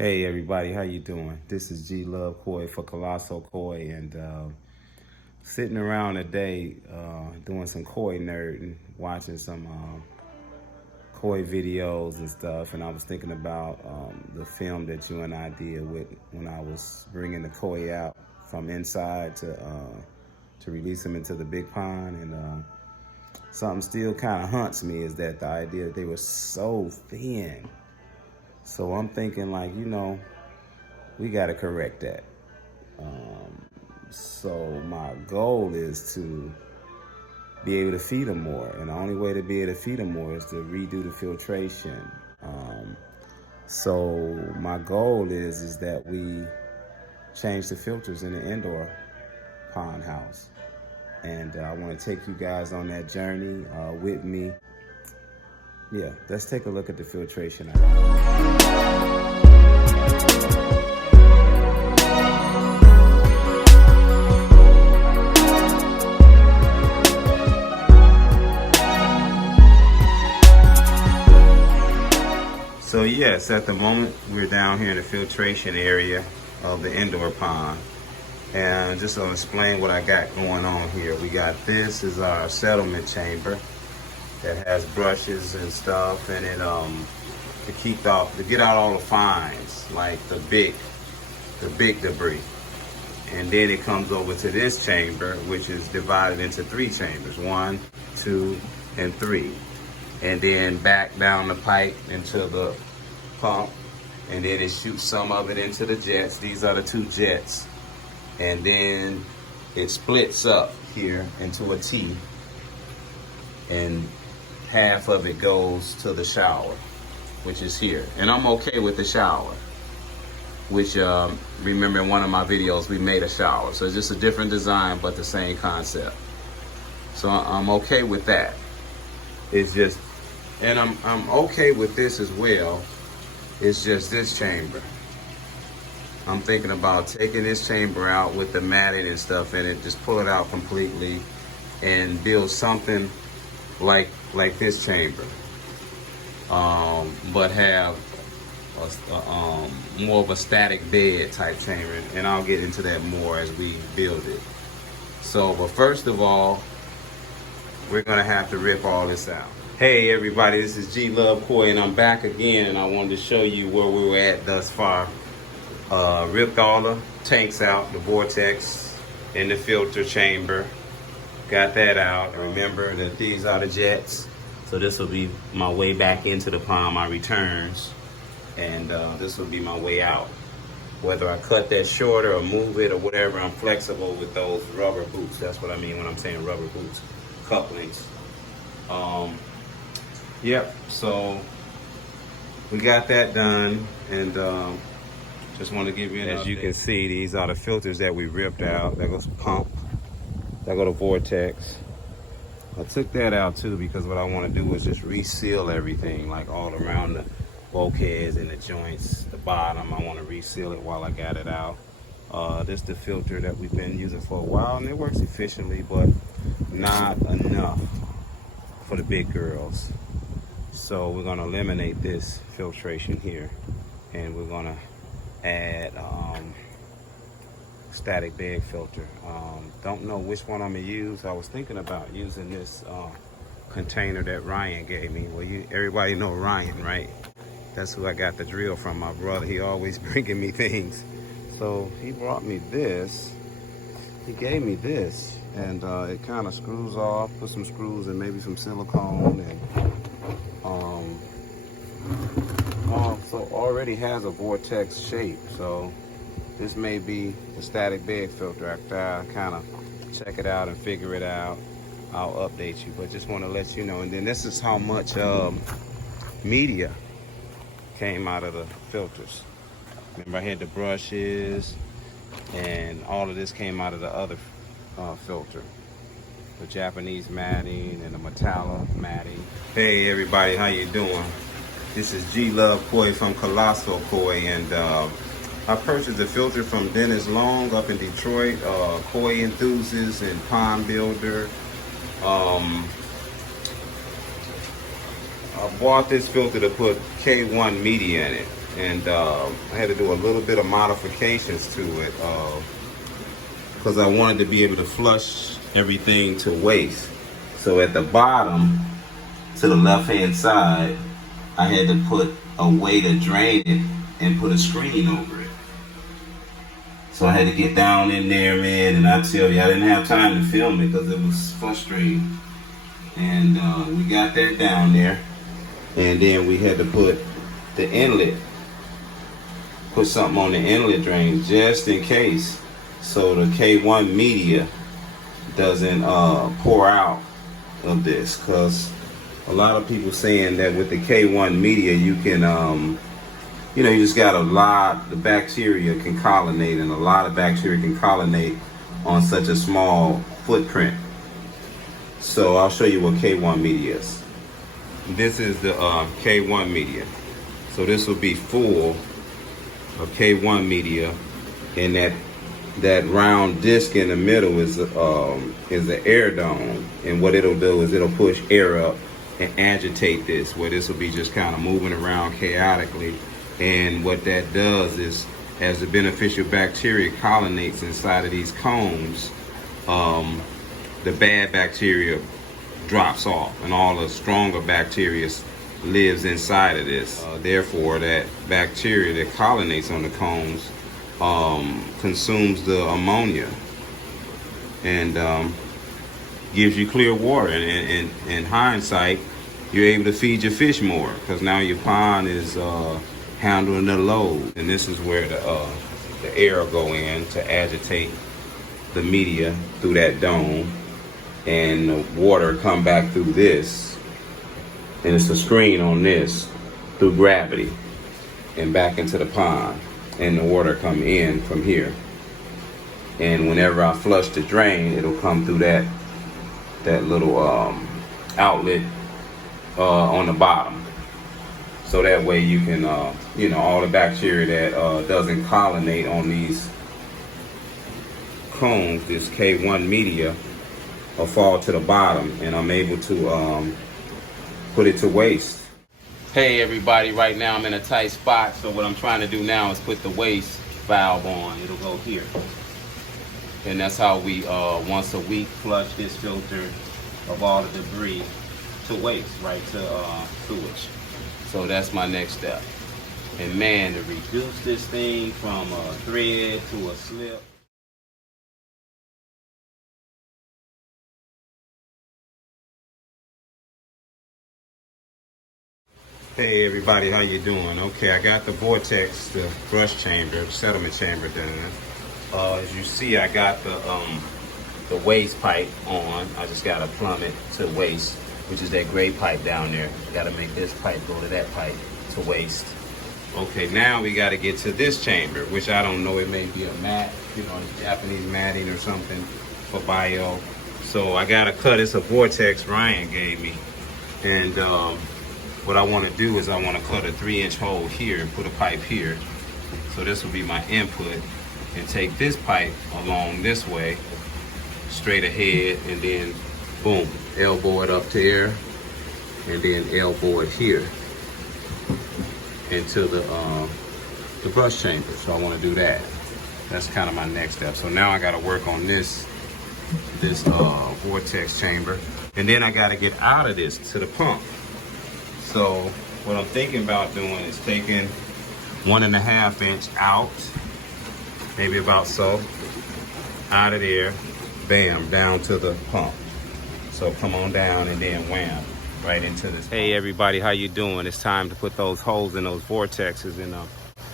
Hey everybody, how you doing? This is G Love Koi for Colossal Koi, and sitting around today doing some koi nerding, watching some koi videos and stuff. And I was thinking about the film that you and I did with when I was bringing the koi out from inside to release them into the big pond. And something still kind of haunts me is that the idea that they were so thin. So I'm thinking, like, we got to correct that. So my goal is to be able to feed them more, and the only way to be able to feed them more is to redo the filtration. So my goal is that we change the filters in the indoor pond house, and I want to take you guys on that journey with me. Yeah, let's take a look at the filtration. So yes, at the moment we're down here in the filtration area of the indoor pond, and just to explain what I got going on here, we got this is our settlement chamber that has brushes and stuff in it to get out all the fines, like the big debris. And then it comes over to this chamber, which is divided into 3 chambers, 1, 2, and 3. And then back down the pipe into the pump, and then it shoots some of it into the jets. These are the 2 jets. And then it splits up here into a T, and half of it goes to the shower, which is here. And I'm okay with the shower, which remember in one of my videos we made a shower. So it's just a different design but the same concept. So I'm okay with that. It's just, and I'm okay with this as well. It's just this chamber. I'm thinking about taking this chamber out with the matting and stuff in it, just pull it out completely and build something like this chamber, but have more of a static bed type chamber, and I'll get into that more as we build it. So, but first of all, we're gonna have to rip all this out. Hey everybody, this is G Love Koi, and I'm back again, and I wanted to show you where we were at thus far. Ripped all the tanks out, the vortex in the filter chamber. Got that out. Remember that these are the jets. So this will be my way back into the pond, my returns. And this will be my way out. Whether I cut that shorter or move it or whatever, I'm flexible with those rubber boots. That's what I mean when I'm saying rubber boots, couplings. Yep, so we got that done, and just want to give you an update. As you can see, these are the filters that we ripped out. There goes pump, there go the vortex. I took that out too because what I want to do is just reseal everything, like all around the bulkheads and the joints, the bottom. I want to reseal it while I got it out. This is the filter that we've been using for a while, and it works efficiently, but not enough for the big girls. So we're going to eliminate this filtration here, and we're going to add static bed filter. Don't know which one I'm gonna use. I was thinking about using this container that Ryan gave me. Well, everybody know Ryan, right? That's who I got the drill from, my brother. He always bringing me things. So he brought me this. He gave me this, and it kind of screws off. Put some screws and maybe some silicone, and so already has a vortex shape. So this may be the static bed filter. After I kind of check it out and figure it out, I'll update you. But just want to let you know. And then this is how much media came out of the filters. Remember, I had the brushes, and all of this came out of the other filter. The Japanese matting and the Metallic matting. Hey everybody, how you doing? This is G Love Koi from Colossal Koi, and I purchased a filter from Dennis Long up in Detroit, koi enthusiast and pond builder. I bought this filter to put K1 media in it, and I had to do a little bit of modifications to it because I wanted to be able to flush everything to waste. So at the bottom, to the left-hand side, I had to put a way to drain it and put a screen over it. So I had to get down in there, man, and I tell you, I didn't have time to film it because it was frustrating. And we got that down there. And then we had to put the inlet, put something on the inlet drain just in case, so the K1 media doesn't pour out of this. Because a lot of people saying that with the K1 media, you can, you know, you just got a lot, the bacteria can colonate, and a lot of bacteria can colonate on such a small footprint. So I'll show you what K1 media is. This is the K1 media. So this will be full of K1 media, and that round disc in the middle is the air dome. And what it'll do is it'll push air up and agitate this, where this will be just kind of moving around chaotically. And what that does is, as the beneficial bacteria colonies inside of these combs, the bad bacteria drops off, and all the stronger bacteria lives inside of this. Therefore, that bacteria that colonies on the combs consumes the ammonia and gives you clear water. And in hindsight, you're able to feed your fish more because now your pond is handling the load. And this is where the air will go in to agitate the media through that dome, and the water come back through this, and it's a screen on this through gravity and back into the pond, and the water come in from here. And whenever I flush the drain, it'll come through that little outlet on the bottom. So that way you can, you know, all the bacteria that doesn't colonate on these combs, this K1 media, will fall to the bottom, and I'm able to put it to waste. Hey everybody, right now I'm in a tight spot, so what I'm trying to do now is put the waste valve on. It'll go here. And that's how we once a week flush this filter of all the debris to waste, right to sewage. So that's my next step. And man, to reduce this thing from a thread to a slip. Hey everybody, how you doing? Okay, I got the vortex, the brush chamber, settlement chamber done. As you see, I got the waste pipe on. I just got to plumb it to waste, which is that gray pipe down there. Got to make this pipe go to that pipe to waste. Okay, now we got to get to this chamber, which I don't know, it may be a mat, you know, Japanese matting or something for bio. So I got to cut, it's a vortex Ryan gave me. And what I want to do is I want to cut a 3-inch hole here and put a pipe here. So this will be my input, and take this pipe along this way, straight ahead, and then boom, elbow it up there, and then elbow it here into the brush chamber. So I want to do that. That's kind of my next step. So now I got to work on this vortex chamber, and then I got to get out of this to the pump. So what I'm thinking about doing is taking 1.5 inch out, maybe about so, out of there, bam, down to the pump. So come on down and then wham, right into this. Hey everybody, how you doing? It's time to put those holes in those vortexes. And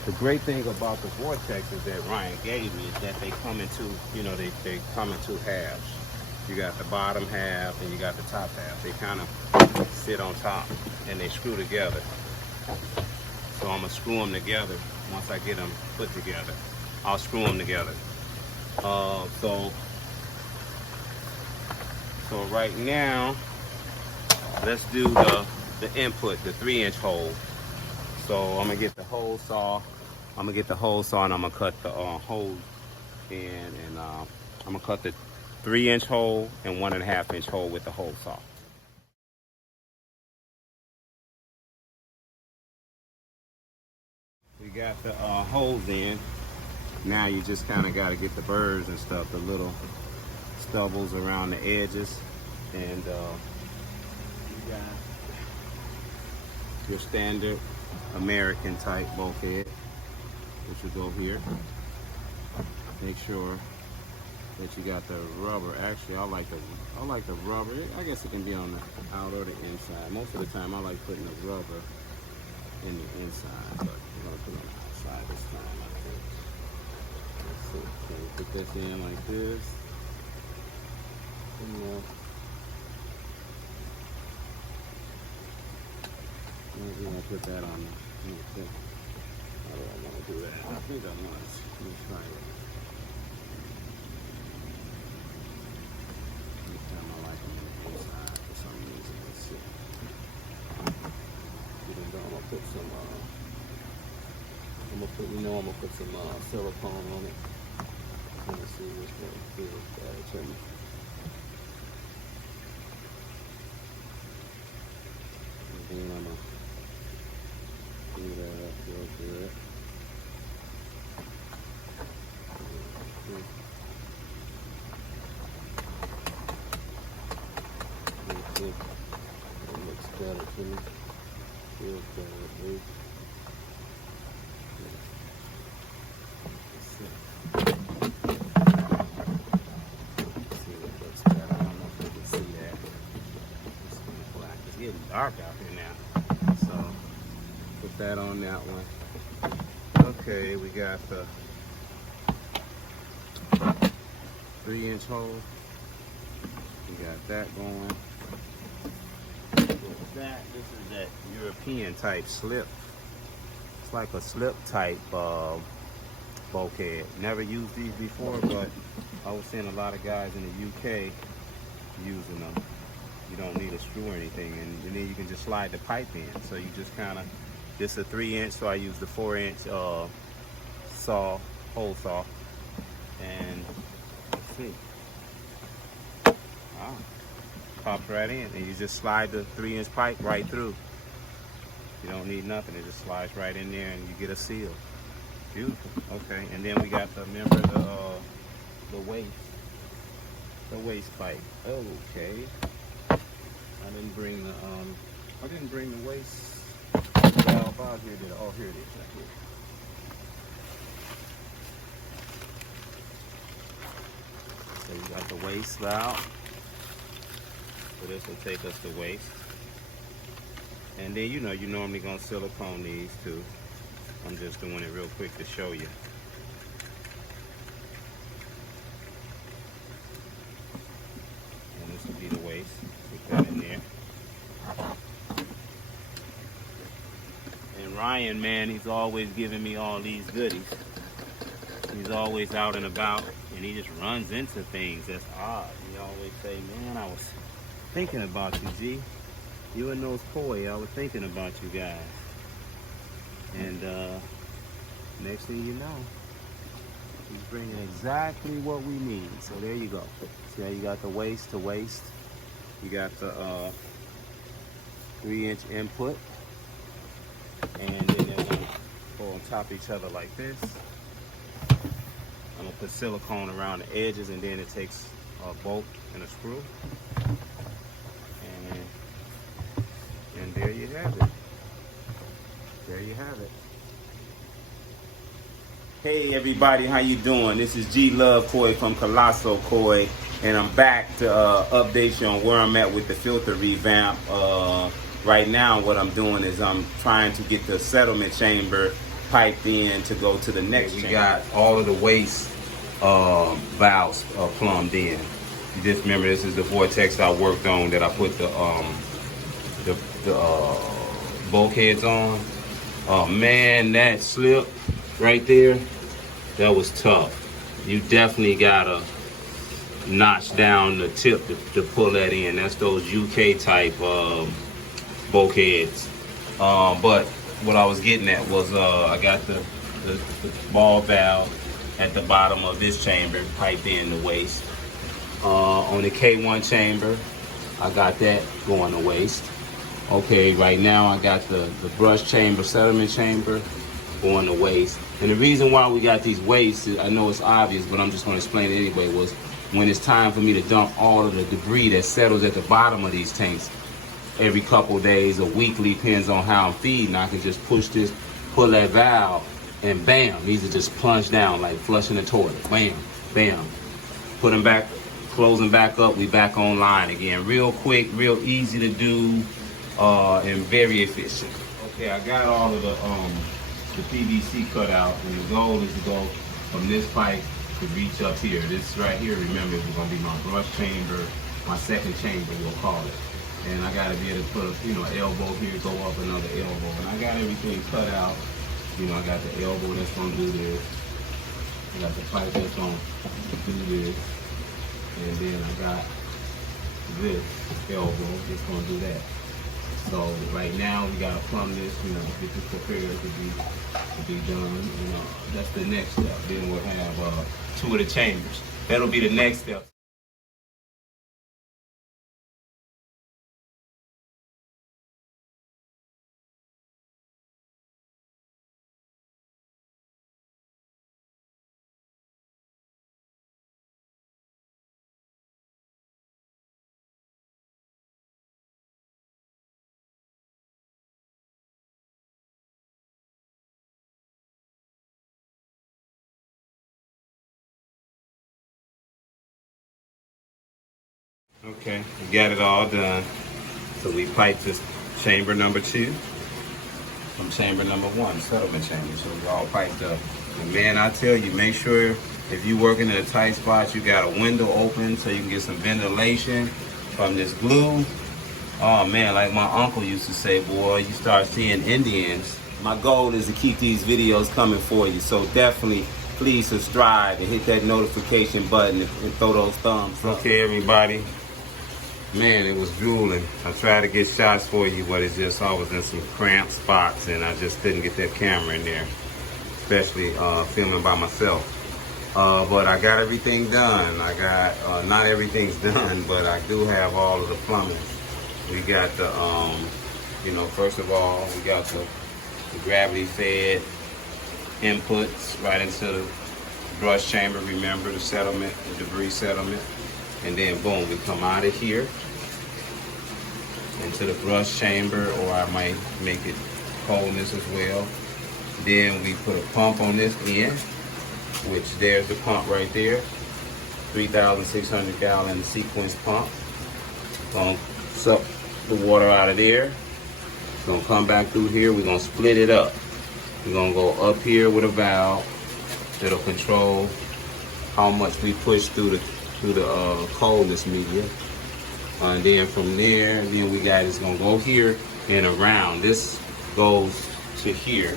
the great thing about the vortexes that Ryan gave me is that they come into, you know, they come in two halves. You got the bottom half and you got the top half. They kind of sit on top and they screw together. So I'm gonna screw them together. Once I get them put together, I'll screw them together. So right now, let's do the input, the 3-inch hole. So I'm gonna get the hole saw. I'm gonna get the hole saw and I'm gonna cut the hole in, and I'm gonna cut the 3-inch hole and 1.5 inch hole with the hole saw. got the holes in. Now you just kind of got to get the burrs and stuff, the little stubbles around the edges, and you got your standard American type bulkhead, which will go here. Make sure that you got the rubber. Actually, I like the rubber. I guess it can be on the out or the inside. Most of the time, I like putting the rubber in the inside, but we're gonna put it on the outside this time. I think. Let's see. So we put this in like this. We're gonna put that on. How do I want to do that? I think I must. Let me try it. This time I like them on the inside for some reason. Let's see. Even though I'm gonna put some. I'm gonna put some silicone on it. Let me see which one feels better to me. And then I'm gonna do that up real good. It looks better to me. Feels better at least. Let's see. Let's see what looks better. I don't know if you can see that. It's kind of black. It's getting dark out here now. So put that on that one. Okay, we got the 3-inch hole. We got that going. With that, this is that European type slip. It's like a slip type bulkhead. Never used these before, but I was seeing a lot of guys in the UK using them. You don't need a screw or anything, and then you can just slide the pipe in. So you just kind of, this is a 3-inch, so I use the 4-inch hole saw, and let's see. Wow. Pops right in, and you just slide the 3-inch pipe right through. You don't need nothing, it just slides right in there and you get a seal. Beautiful. Okay, and then we got the, remember the waste pipe. Okay. I didn't bring the waste valve out here, did I? Oh, here it is, right here. So you got the waste valve. So this will take us to waste. And then, you know, you're normally gonna silicone these too. I'm just doing it real quick to show you. And this will be the waste. Put that in there. And Ryan, man, he's always giving me all these goodies. He's always out and about, and he just runs into things. That's odd. He always say, man, I was thinking about you, G. You and those koi, I was thinking about you guys. And next thing you know, he's bringing exactly what we need. So there you go. See how you got the waste to waste. You got the 3-inch input. And then they're gonna go on top of each other like this. I'm gonna put silicone around the edges, and then it takes a bolt and a screw. And there you have it. There you have it. Hey everybody, how you doing? This is G Love Koi from Colosso Koi, and I'm back to update you on where I'm at with the filter revamp. Right now what I'm doing is I'm trying to get the settlement chamber piped in to go to the next chamber. We got all of the waste valves plumbed in. You just remember, this is the vortex I worked on that I put the bulkheads on. Oh man, that slip right there, that was tough. You definitely gotta notch down the tip to pull that in. That's those UK type bulkheads. But what I was getting at was I got the ball valve at the bottom of this chamber piped in the waste. On the K1 chamber, I got that going to waste. Okay, right now I got the brush chamber, settlement chamber on the waste. And the reason why we got these wastes, I know it's obvious, but I'm just going to explain it anyway, was when it's time for me to dump all of the debris that settles at the bottom of these tanks every couple days or weekly, depends on how I'm feeding, I can just push this, pull that valve, and bam, these are just plunged down like flushing the toilet. Bam, bam. Put them back, close them back up, we back online again. Real quick, real easy to do, and very efficient. Okay, I got all of the PVC cut out, and the goal is to go from this pipe to reach up here. This right here, remember, is gonna be my brush chamber, my second chamber, we'll call it. And I gotta be able to put a, elbow here, go up another elbow. And I got everything cut out. I got the elbow that's gonna do this. I got the pipe that's gonna do this. And then I got this elbow that's gonna do that. So right now we gotta plumb this, get this prepared to be done. That's the next step. Then we'll have 2 of the chambers. That'll be the next step. Okay, we got it all done. So we piped this chamber number 2 from chamber number 1, settlement chamber. So we all piped up. And man, I tell you, make sure if you're working in a tight spot, you got a window open so you can get some ventilation from this glue. Oh man, like my uncle used to say, boy, you start seeing Indians. My goal is to keep these videos coming for you. So definitely, please subscribe and hit that notification button and throw those thumbs up. Okay, everybody. Man, it was drooling. I tried to get shots for you, but it's just I was in some cramped spots and I just couldn't get that camera in there, especially filming by myself. But I got everything done. I got, not everything's done, but I do have all of the plumbing. We got the, first of all, we got the gravity fed inputs right into the brush chamber, remember the settlement, the debris settlement. And then boom, we come out of here into the brush chamber, or I might make it coldness as well. Then we put a pump on this end, which there's the pump right there, 3,600 gallon sequence pump. Gonna suck the water out of there. It's gonna come back through here. We're gonna split it up. We're gonna go up here with a valve that'll control how much we push through the coldness media. And then from there, then we got it's gonna go here and around. This goes to here.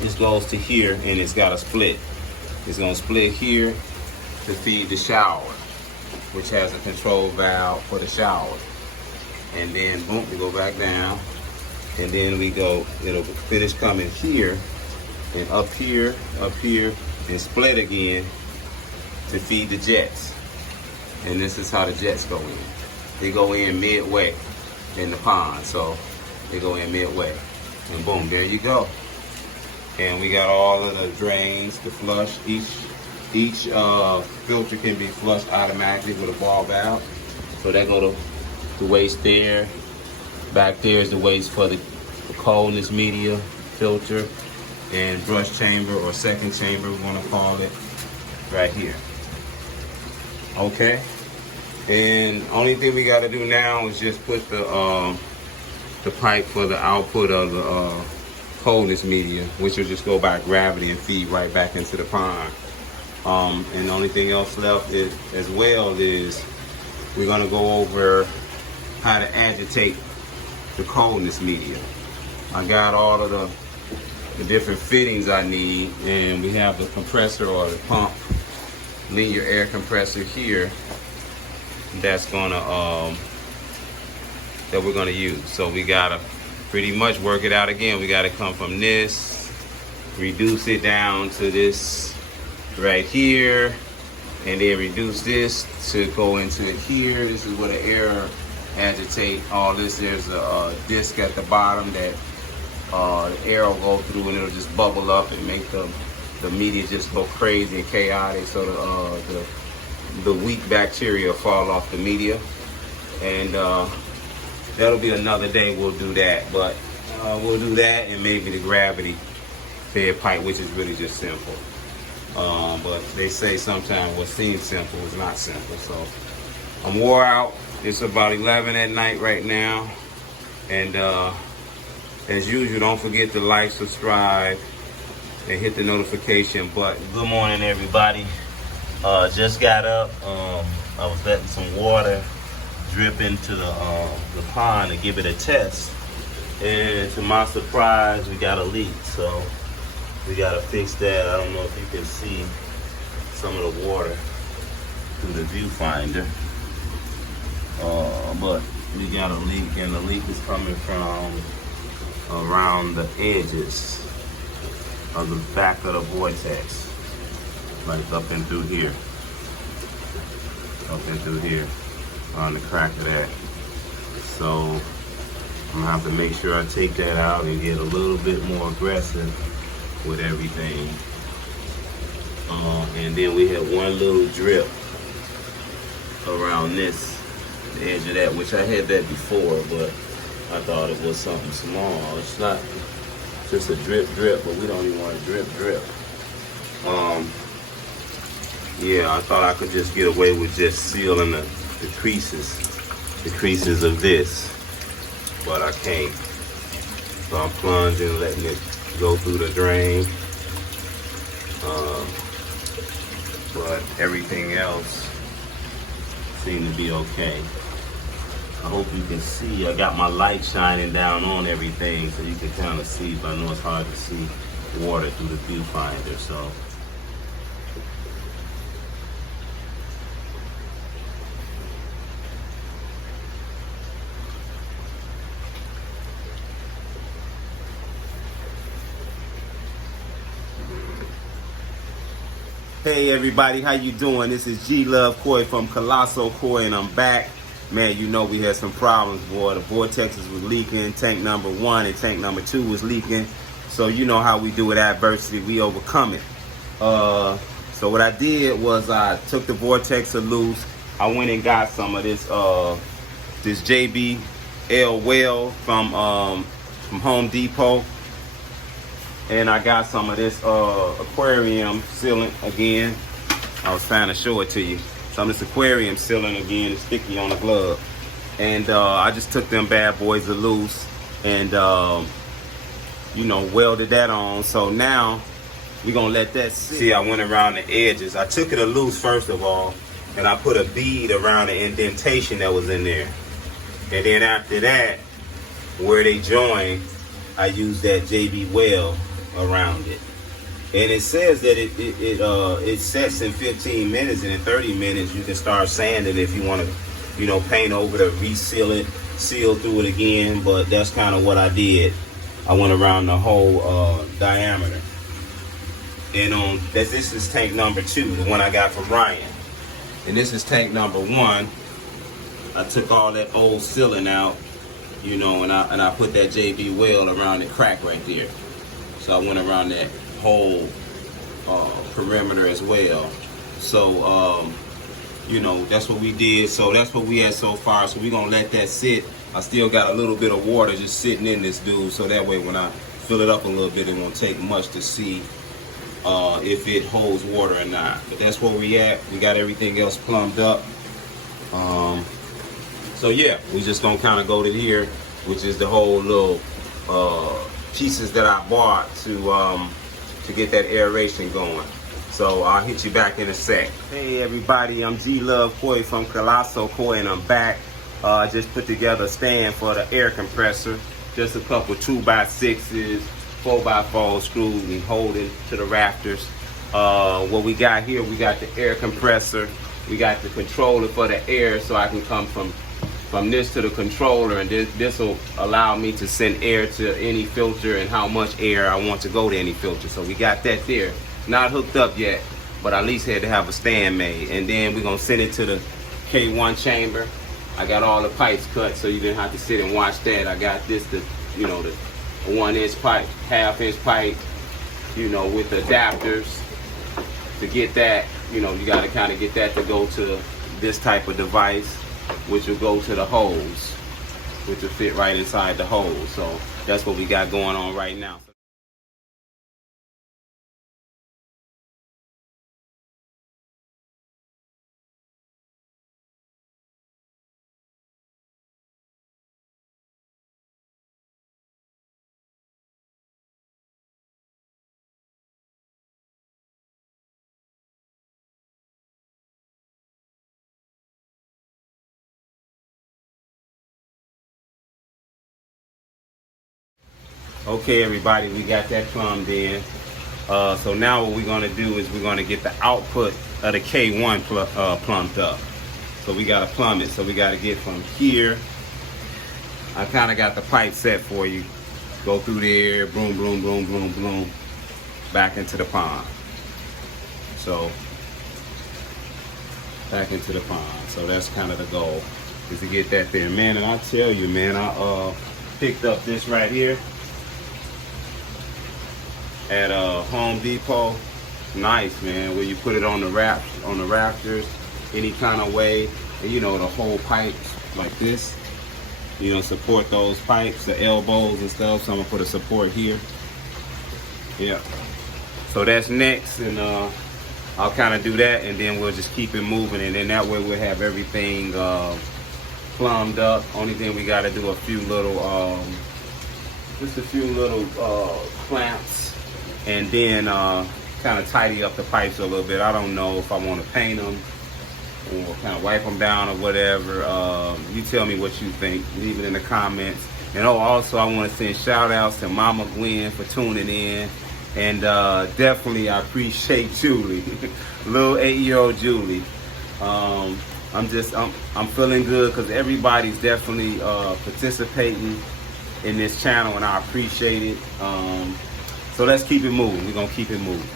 This goes to here, and it's got a split. It's gonna split here to feed the shower, which has a control valve for the shower. And then boom, we go back down, and then we go. It'll finish coming here and up here, and split again to feed the jets. And this is how the jets go in. They go in midway in the pond, so they go in midway. And boom, there you go. And we got all of the drains to flush. Each filter can be flushed automatically with a ball valve. So that go to the waste there. Back there is the waste for the coldness media filter and brush chamber, or second chamber, we want to call it, right here. Okay, and only thing we got to do now is just put the pipe for the output of the coldness media, which will just go by gravity and feed right back into the pond. And the only thing else left is, as well, is we're gonna go over how to agitate the coldness media. I got all of the different fittings I need, and we have the compressor or the pump linear air compressor here that's gonna that we're gonna use. So we gotta pretty much work it out again. We gotta come from this, reduce it down to this right here, and then reduce this to go into it here. This is where the air agitate all this. There's a disc at the bottom that the air will go through and it'll just bubble up and make the media just go crazy and chaotic, so the weak bacteria fall off the media. And that'll be another day we'll do that. But we'll do that and maybe the gravity fed pipe, which is really just simple. But they say sometimes what seems simple is not simple. So I'm wore out. It's about 11 at night right now. And as usual, don't forget to like, subscribe, and hit the notification button. Good morning, everybody. Just got up. I was letting some water drip into the pond to give it a test. And to my surprise, we got a leak. So we got to fix that. I don't know if you can see some of the water through the viewfinder. But we got a leak, and the leak is coming from around the edges of the back of the vortex, like up and through here, on the crack of that. So I'm gonna have to make sure I take that out and get a little bit more aggressive with everything. And then we had one little drip around this, the edge of that, which I had that before, but I thought it was something small. It's not just a drip, but we don't even want to drip. Yeah, I thought I could just get away with just sealing the creases of this, but I can't. So I'm plunging, letting it go through the drain. But everything else seemed to be okay. I hope you can see. I got my light shining down on everything so you can kind of see, but I know it's hard to see water through the viewfinder, so. Hey everybody, how you doing? This is G Love Koi from Colossal Koi, and I'm back. Man, you know we had some problems, boy. The vortexes was leaking. Tank number 1 and tank number 2 was leaking. So you know how we do with adversity, we overcome it. So what I did was I took the vortexer loose. I went and got some of this this JBL well from Home Depot. And I got some of this aquarium sealant again. I was trying to show it to you. Some of this aquarium sealant again, it's sticky on the glove. And I just took them bad boys loose and you know, welded that on. So now we're gonna let that sit. See, I went around the edges. I took it loose first of all, and I put a bead around the indentation that was in there. And then after that, where they join, I used that JB well around it. And it says that it sets in 15 minutes, and in 30 minutes you can start sanding if you want to, you know, paint over to reseal it, seal through it again. But that's kind of what I did. I went around the whole diameter. And this is tank number 2, the one I got from Ryan. And this is tank number 1. I took all that old sealing out, you know, and I put that JB well around the crack right there. So I went around that whole perimeter as well. So you know, that's what we did. So that's what we had so far. So we're gonna let that sit. I still got a little bit of water just sitting in this dude, so that way when I fill it up a little bit, it won't take much to see if it holds water or not. But that's where we at. We got everything else plumbed up. So yeah, we just gonna kind of go to here, which is the whole little pieces that I bought to get that aeration going. So I'll hit you back in a sec. Hey everybody, I'm G Love Koi from Colossal Koi, and I'm back. I just put together a stand for the air compressor. Just a couple 2x6s, 4x4 screws, and hold it to the rafters. What we got here, we got the air compressor. We got the controller for the air, so I can come from this to the controller, and this will allow me to send air to any filter and how much air I want to go to any filter. So we got that there. Not hooked up yet, but I at least had to have a stand made. And then we're gonna send it to the K1 chamber. I got all the pipes cut, so you didn't have to sit and watch that. I got this to, you know, to a 1-inch pipe, half-inch pipe, you know, with adapters. To get that, you know, you got to kind of get that to go to this type of device, which will go to the hose, which will fit right inside the hose. So that's what we got going on right now. Okay, everybody, we got that plumbed in. So now what we're gonna do is we're gonna get the output of the K1 plumbed up. So we gotta plumb it. So we gotta get from here. I kind of got the pipe set for you. Go through there, boom, boom, boom, boom, boom, back into the pond. So back into the pond. So that's kind of the goal, is to get that there, man. And I tell you, man, I picked up this right here at Home Depot. Nice, man, where you put it on the rafters, any kind of way, and you know, the whole pipe like this, you know, support those pipes, the elbows and stuff. So I'm gonna put a support here. Yeah, so that's next, and I'll kind of do that, and then we'll just keep it moving, and then that way we'll have everything plumbed up. Only thing we got to do a few little just a few little clamps, and then kind of tidy up the pipes a little bit. I don't know if I want to paint them or kind of wipe them down or whatever. You tell me what you think. Leave it in the comments. And also I want to send shout outs to Mama Gwen for tuning in. And definitely I appreciate Julie, little 8-year-old Julie. I'm feeling good because everybody's definitely participating in this channel, and I appreciate it. So let's keep it moving. We're gonna keep it moving.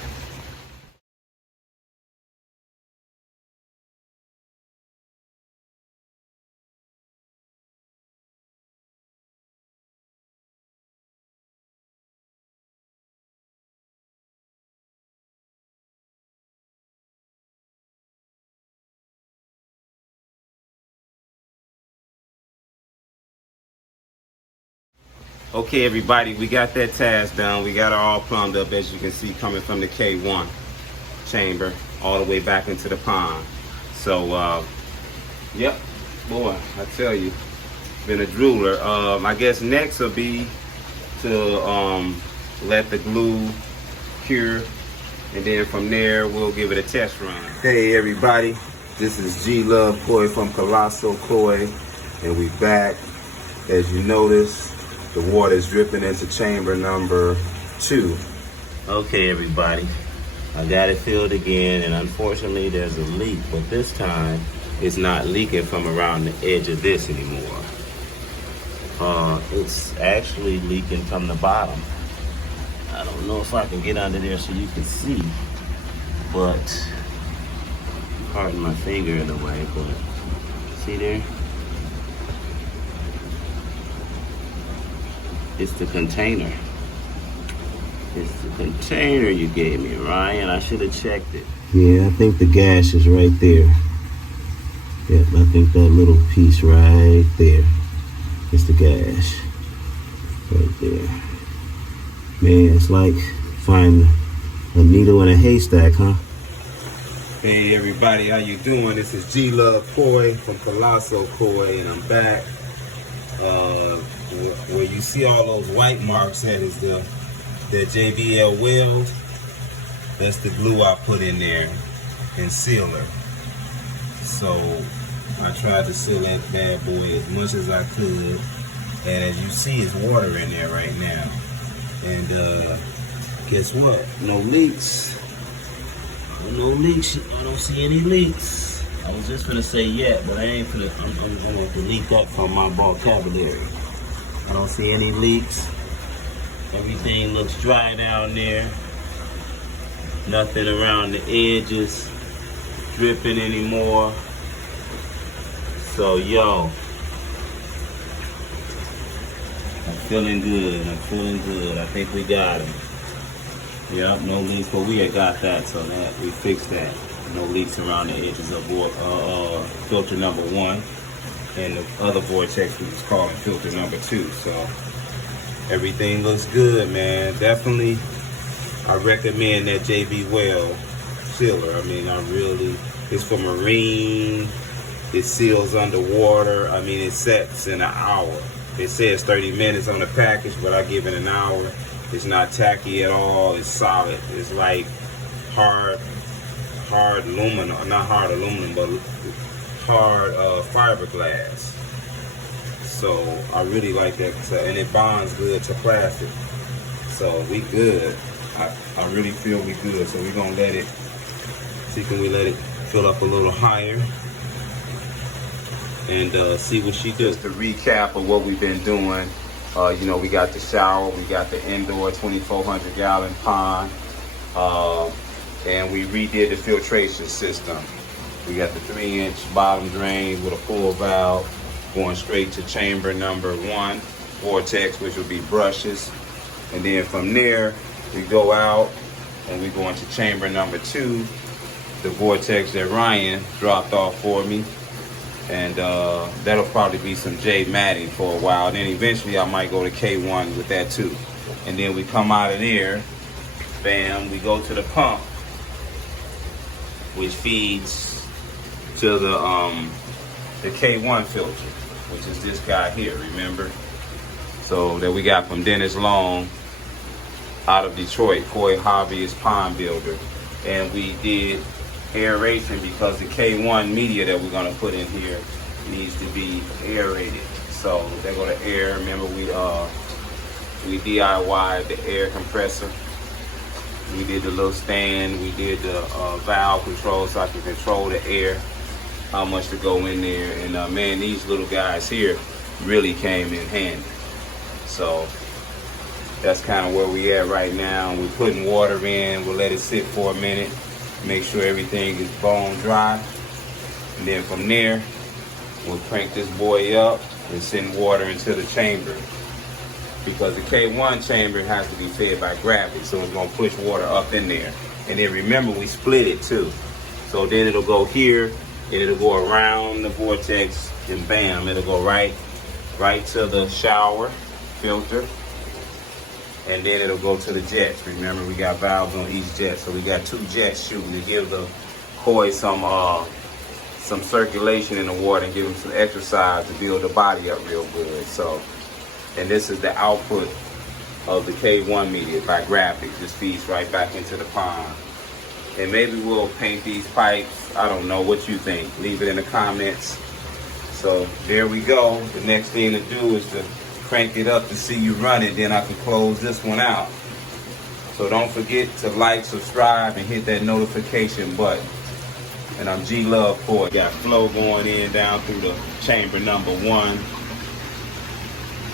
Okay, everybody, we got that task done. We got it all plumbed up, as you can see, coming from the K1 chamber all the way back into the pond. So, yep, boy, I tell you, been a drooler. I guess next will be to let the glue cure, and then from there we'll give it a test run. Hey, everybody, this is G Love Koi from Colossal Koi, and we back. As you notice, the water is dripping into chamber number 2. Okay, everybody, I got it filled again, and unfortunately there's a leak, but this time it's not leaking from around the edge of this anymore. It's actually leaking from the bottom. I don't know if I can get under there so you can see, but pardon my finger in a way, but see there? It's the container. It's the container you gave me, Ryan. I should have checked it. Yeah, I think the gash is right there. Yep, I think that little piece right there is the gash. Right there. Man, it's like finding a needle in a haystack, huh? Hey everybody, how you doing? This is G Love Koi from Colossal Koi, and I'm back. Where you see all those white marks at is the JBL weld. That's the glue I put in there and sealer. So I tried to seal that bad boy as much as I could, and as you see, it's water in there right now. And guess what? No leaks. No leaks. I don't see any leaks. I was just gonna say yeah, but I ain't gonna. I'm gonna delete that from my vocabulary. I don't see any leaks. Everything looks dry down there. Nothing around the edges dripping anymore. So yo, I'm feeling good. I'm feeling good. I think we got him. Yep, no leaks, but we had got that, so that we fixed that. No leaks around the edges of filter number 1, and the other vortex we was calling filter number 2. So everything looks good, man. Definitely, I recommend that JB Well sealer. I mean, it's for marine. It seals underwater. I mean, it sets in an hour. It says 30 minutes on the package, but I give it an hour. It's not tacky at all. It's solid. It's like hard aluminum, not hard aluminum, but hard fiberglass. So I really like that, and it bonds good to plastic. So we good. I really feel we good. So we're gonna let it. See, can we let it fill up a little higher and see what she does? Just to recap of what we've been doing. You know, we got the shower, we got the indoor 2,400 gallon pond, and we redid the filtration system. We got the 3-inch bottom drain with a full valve going straight to chamber number 1 vortex, which will be brushes. And then from there, we go out and we go into chamber number 2, the vortex that Ryan dropped off for me. And that'll probably be some J matting for a while. Then eventually I might go to K1 with that too. And then we come out of there, bam, we go to the pump, which feeds to the K1 filter, which is this guy here, remember? So that we got from Dennis Long out of Detroit, koi hobbyist pond builder. And we did aeration because the K1 media that we're gonna put in here needs to be aerated. So they go to air. Remember we DIY'd the air compressor. We did the little stand. We did the valve control so I can control the air, how much to go in there. And man, these little guys here really came in handy. So that's kind of where we at right now. We're putting water in. We'll let it sit for a minute. Make sure everything is bone dry. And then from there, we'll crank this boy up and send water into the chamber. Because the K1 chamber has to be fed by gravity, so it's gonna push water up in there. And then remember, we split it too. So then it'll go here, and it'll go around the vortex, and bam, it'll go right to the shower filter. And then it'll go to the jets. Remember, we got valves on each jet, so we got 2 jets shooting to give the koi some circulation in the water and give them some exercise to build the body up real good. So, and this is the output of the K1 media by gravity. Just feeds right back into the pond. And maybe we'll paint these pipes. I don't know what you think. Leave it in the comments. So there we go. The next thing to do is to crank it up to see you run it, then I can close this one out. So don't forget to like, subscribe, and hit that notification button. And I'm G Love Koi. Got flow going in down through the chamber number 1.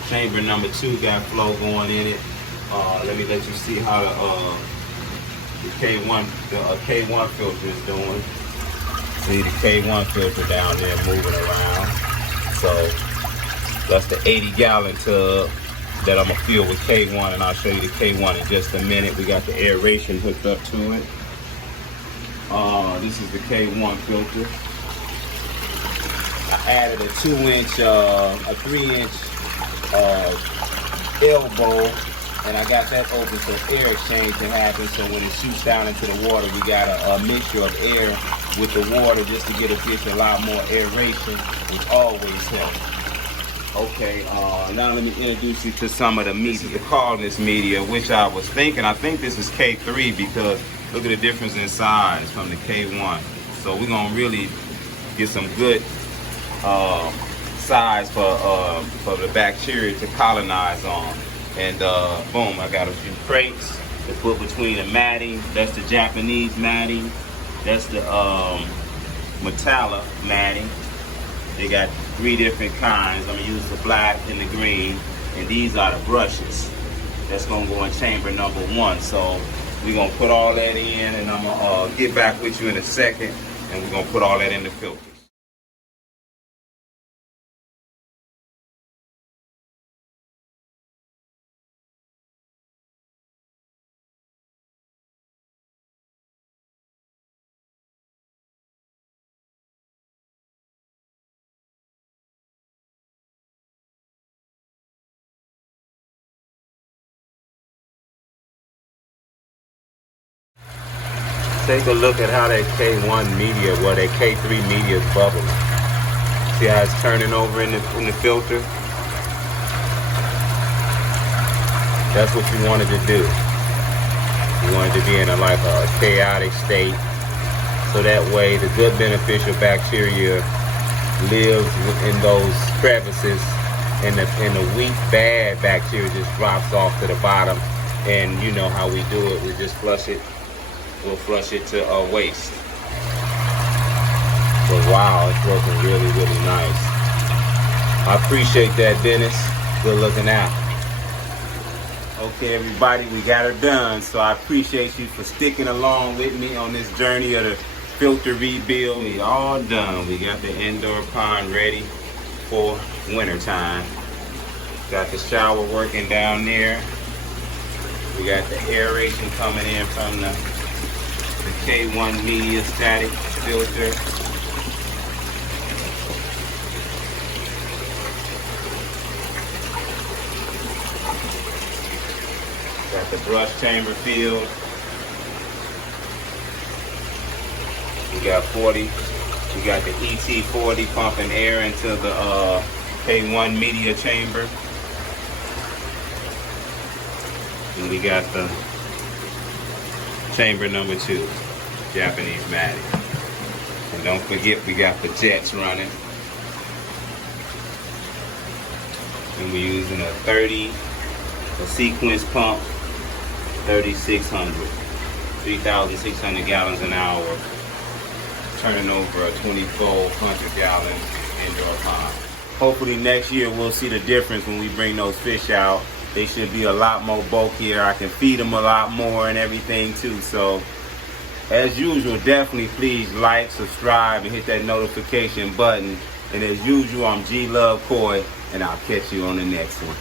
Chamber number 2 got flow going in it. Let me let you see how the K1 filter is doing. See the K1 filter down there moving around. So that's the 80-gallon tub that I'm gonna fill with K1, and I'll show you the K1 in just a minute. We got the aeration hooked up to it. This is the K1 filter. I added a 2-inch, a 3-inch elbow, and I got that open so air exchange can happen. So when it shoots down into the water, we got a mixture of air with the water just to get a lot more aeration, which always helps. Okay, now let me introduce you to some of the media. The cordless media, which I was thinking, I think this is K3 because look at the difference in size from the K1. So we're gonna really get some good size for the bacteria to colonize on. And boom, I got a few crates to put between the matting. That's the Japanese matting. That's the Metalla matting. They got 3 different kinds. I'm gonna use the black and the green, and these are the brushes. That's gonna go in chamber number 1. So we're gonna put all that in, and I'm gonna get back with you in a second, and we're gonna put all that in the filter. Take a look at how that K1 media, well, that K3 media is bubbling. See how it's turning over in the filter? That's what you wanted to do. You wanted to be in a chaotic state, so that way the good beneficial bacteria lives within those crevices, and the weak bad bacteria just drops off to the bottom. And you know how we do it. We just flush it. We'll flush it to waste. But wow, it's working really, really nice. I appreciate that, Dennis. Good looking out. Okay, everybody, we got her done. So I appreciate you for sticking along with me on this journey of the filter rebuild. We all done. We got the indoor pond ready for winter time. Got the shower working down there. We got the aeration coming in from the K1 media static filter. Got the brush chamber filled. We got 40. We got the ET40 pumping air into the K1 media chamber. And we got the chamber number 2, Japanese matting. And don't forget, we got the jets running. And we're using a 30, a sequence pump, 3600, 3,600 gallons an hour, turning over a 2400 gallon indoor pond. Hopefully next year we'll see the difference when we bring those fish out. They should be a lot more bulkier. I can feed them a lot more and everything too. So as usual, definitely please like, subscribe, and hit that notification button. And as usual, I'm G Love Koi, and I'll catch you on the next one.